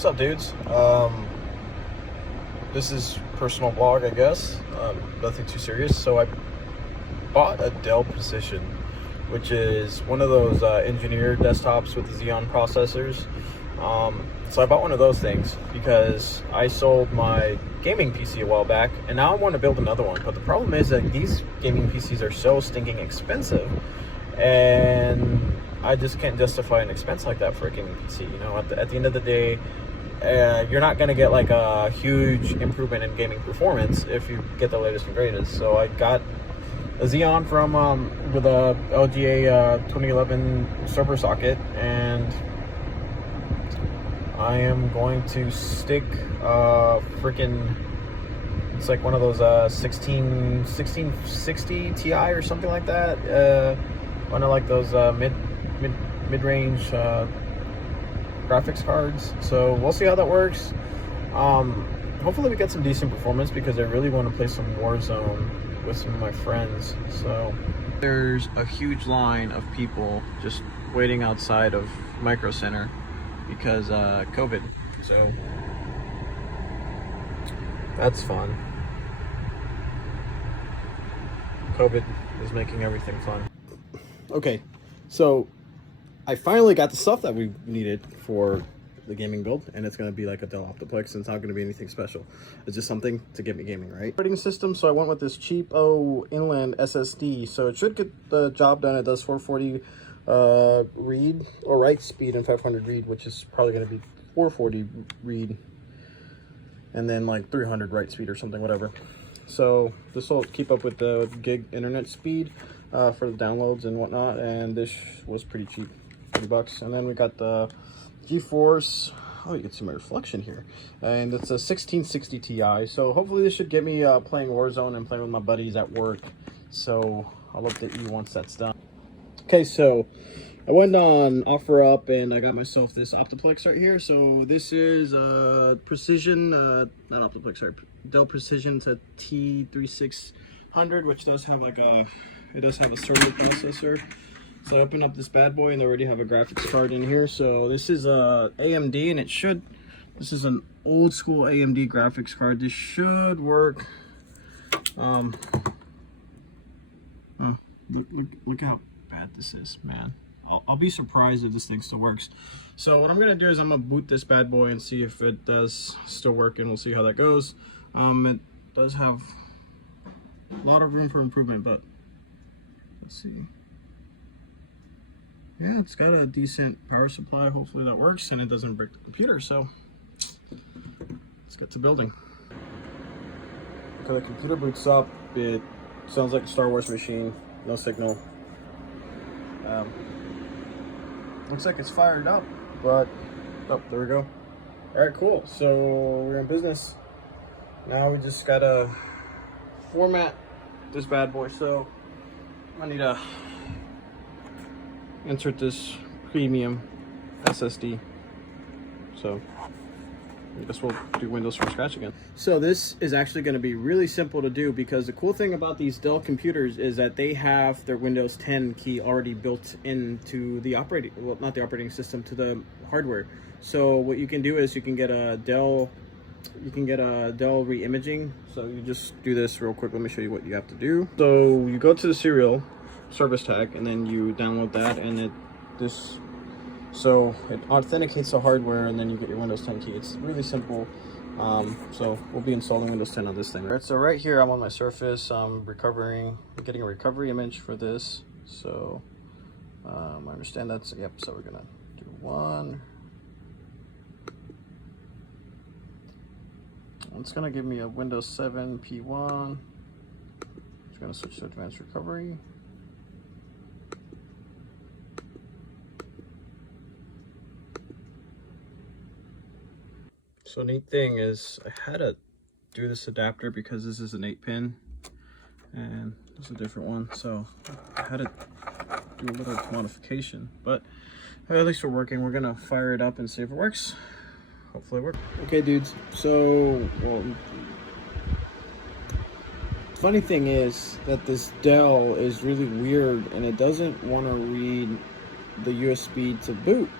What's up, dudes? This is personal vlog, I guess. Nothing too serious. So I bought a Dell Precision, which is one of those engineer desktops with the Xeon processors. So I bought one of those things because I sold my gaming PC a while back, and now I want to build another one. But the problem is that these gaming PCs are so stinking expensive, and I just can't justify an expense like that for a gaming PC. You know, at the end of the day, you're not going to get like a huge improvement in gaming performance if you get the latest and greatest. So I got a Xeon from with a LGA 2011 server socket, and I am going to stick freaking, it's like one of those 1660 Ti or something like that. One of like those mid-range graphics cards. So we'll see how that works. Hopefully we get some decent performance because I really want to play some Warzone with some of my friends. So there's a huge line of people just waiting outside of Micro Center because COVID. So that's fun. COVID is making everything fun. Okay, so I finally got the stuff that we needed for the gaming build, and it's going to be like a Dell optiplex, and it's not going to be anything special. It's just something to get me gaming, right? Operating system, so I went with this cheapo inland SSD, so it should get the job done. It does 440 read or write speed and 500 read, which is probably going to be 440 read and then like 300 write speed or something, whatever. So this will keep up with the gig internet speed for the downloads and whatnot, and this was pretty cheap, $30. And then we got the GeForce. Oh, you can see my reflection here, and it's a 1660 Ti. So hopefully this should get me playing Warzone and playing with my buddies at work. So I'll update you once that's done. Okay, so I went on OfferUp and I got myself this optiplex right here. So this is Precision, not optiplex, sorry, Dell Precision. It's a T3600, which does have like a, it does have a server processor. So I open up this bad boy and they already have a graphics card in here. So this is a AMD, and it should, this is an old school AMD graphics card. This should work. Look how bad this is, man. I'll be surprised if this thing still works. So what I'm gonna do is I'm gonna boot this bad boy and see if it does still work, and we'll see how that goes. It does have a lot of room for improvement, but let's see. Yeah, it's got a decent power supply. Hopefully that works and it doesn't break the computer. So let's get to building. Okay, the computer boots up. It sounds like a Star Wars machine. No signal. Looks like it's fired up, but oh, there we go. All right, cool. So we're in business. Now we just gotta format this bad boy. So I need to insert this premium SSD. So I guess we'll do Windows from scratch again. So this is actually going to be really simple to do, because the cool thing about these Dell computers is that they have their Windows 10 key already built into the operating, well, not the operating system, to the hardware. So what you can do is you can get a Dell re-imaging. So you just do this real quick. Let me show you what you have to do. So you go to the serial service tag, and then you download that, and so it authenticates the hardware, and then you get your Windows 10 key. It's really simple. So we'll be installing Windows 10 on this thing. All right, so right here I'm on my Surface. I'm getting a recovery image for this. So I understand that's, yep. So we're gonna do one. It's gonna give me a Windows 7 P1. It's gonna switch to advanced recovery. So neat thing is I had to do this adapter because this is an 8-pin and this is a different one. So I had to do a little modification, but at least we're working. We're gonna fire it up and see if it works. Hopefully it works. Okay, dudes. So, well, funny thing is that this Dell is really weird, and it doesn't want to read the USB to boot.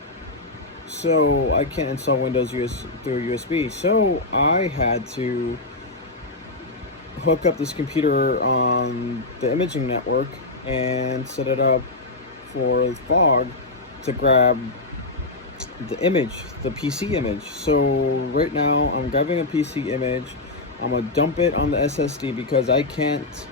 so I can't install Windows through USB. So I had to hook up this computer on the imaging network and set it up for fog to grab the image, the PC image. So right now I'm grabbing a PC image. I'm gonna dump it on the SSD because I can't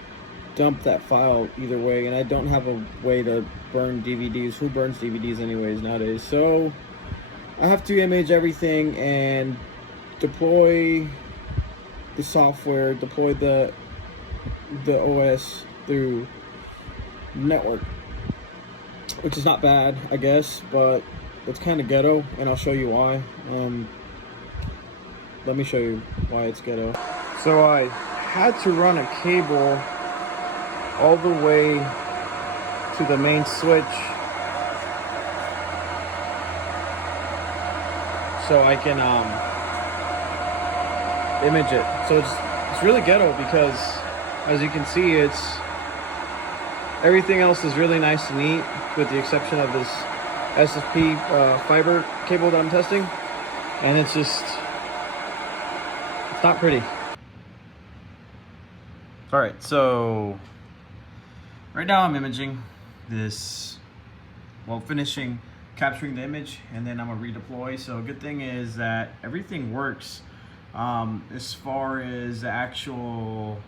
dump that file either way, and I don't have a way to burn DVDs. Who burns DVDs anyways nowadays? So I have to image everything and deploy the software, deploy the OS through network, which is not bad, I guess, but it's kind of ghetto, and I'll show you why. Let me show you why it's ghetto. So I had to run a cable all the way to the main switch so I can image it. So it's really ghetto because, as you can see, everything else is really nice and neat, with the exception of this SFP fiber cable that I'm testing, and it's not pretty. All right, so right now I'm imaging this, well, finishing capturing the image, and then I'm gonna redeploy. So good thing is that everything works as far as the actual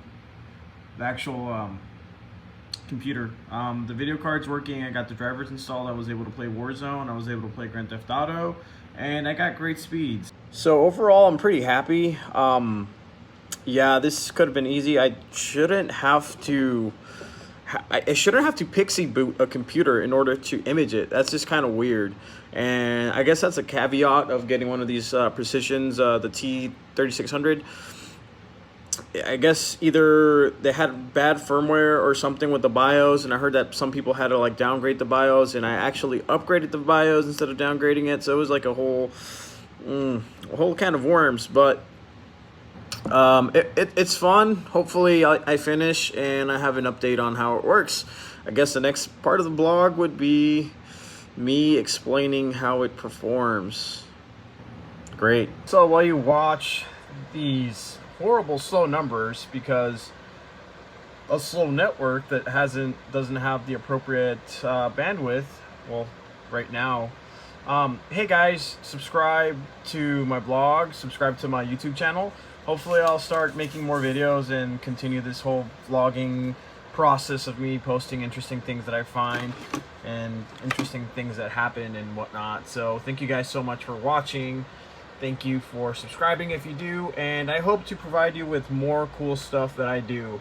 computer. The video card's working. I got the drivers installed. I was able to play Warzone. I was able to play Grand Theft Auto, and I got great speeds. So overall, I'm pretty happy. Yeah, this could have been easy. I shouldn't have to pixie boot a computer in order to image it. That's just kind of weird. And I guess that's a caveat of getting one of these Precisions, the T3600. I guess either they had bad firmware or something with the BIOS, and I heard that some people had to like downgrade the BIOS, and I actually upgraded the BIOS instead of downgrading it. So it was like a whole can of worms. But it's fun. Hopefully I finish and I have an update on how it works. I guess the next part of the blog would be me explaining how it performs. Great. So while you watch these horrible slow numbers, because a slow network that doesn't have the appropriate bandwidth, well, right now, hey guys, subscribe to my blog, subscribe to my YouTube channel. Hopefully I'll start making more videos and continue this whole vlogging process of me posting interesting things that I find and interesting things that happen and whatnot. So thank you guys so much for watching. Thank you for subscribing if you do, and I hope to provide you with more cool stuff that I do.